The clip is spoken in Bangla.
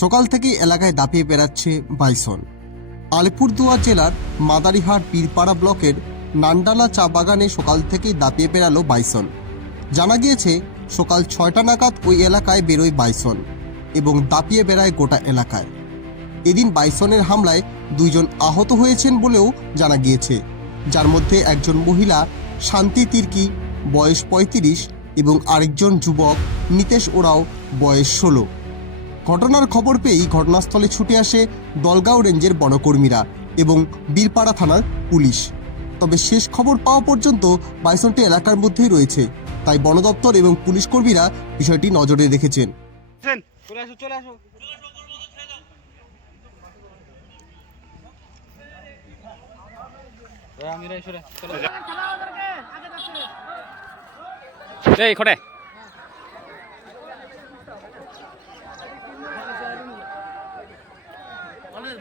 সকাল থেকেই এলাকায় দাপিয়ে বেড়াচ্ছে বাইসন। আলিপুরদুয়ার জেলার মাদারিহাট পীরপাড়া ব্লকের নান্ডালা চা বাগানে সকাল থেকেই দাপিয়ে বেড়ালো বাইসন। জানা গিয়েছে, সকাল ছয়টা নাগাদ ওই এলাকায় বেরোয় বাইসন এবং দাপিয়ে বেড়ায় গোটা এলাকায়। এদিন বাইসনের হামলায় দুইজন আহত হয়েছেন বলেও জানা গিয়েছে, যার মধ্যে একজন মহিলা, শান্তি তির্কি, বয়স পঁয়ত্রিশ, এবং আরেকজন যুবক, নিতেশ ওরাও বয়স ষোলো। ঘটনার খবর পেয়েই ঘটনাস্থলে ছুটে আসে দলগাঁও রেঞ্জের বনকর্মীরা এবং বীরপাড়া থানার পুলিশ। তবে শেষ খবর পাওয়া পর্যন্ত বাইসনটি এলাকার মধ্যেই রয়েছে। তাই বন দপ্তর এবং পুলিশ কর্মীরা বিষয়টি নজরে রেখেছেন। এই খটে